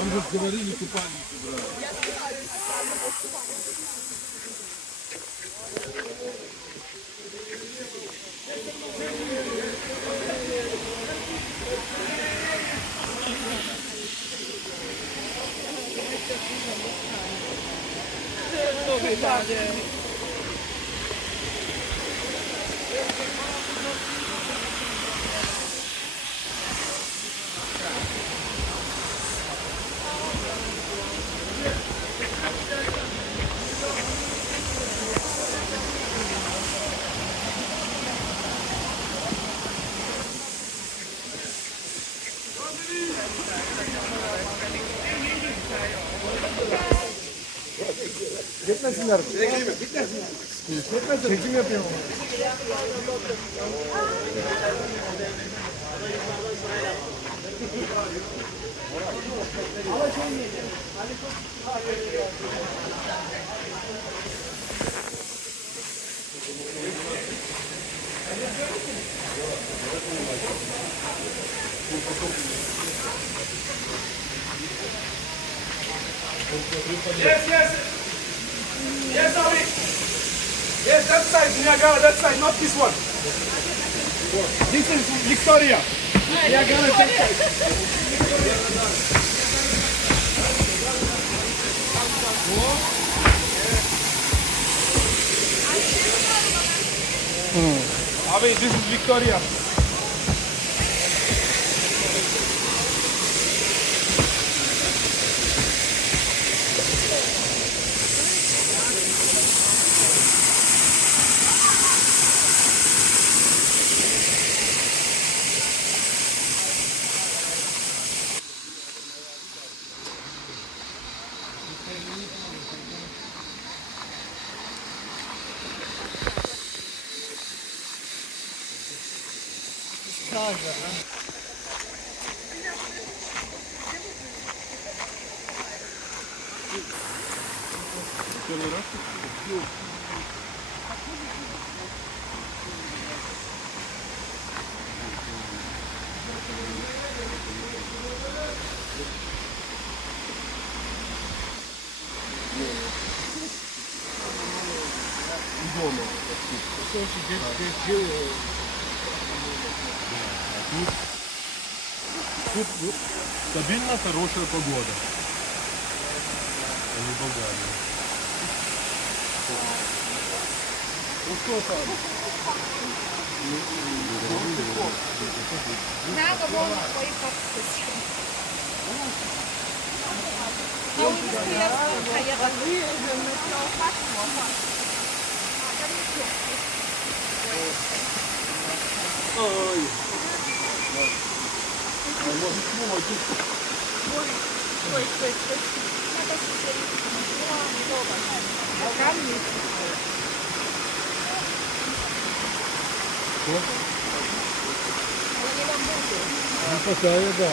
Он же говорили, купальники брали. Gitmesinler. Gitmesinler. Gitmesin. Çekim yapıyorum onu. Yes, yes. Yes, Ari. Yes, that side, Niagara, that side, not this one. This is Victoria. Niagara, that side. Abi, this is Victoria. Тут стабильно хорошая погода. А не Болгария. Ну что там? Надо было поехать. Ну, такая, да.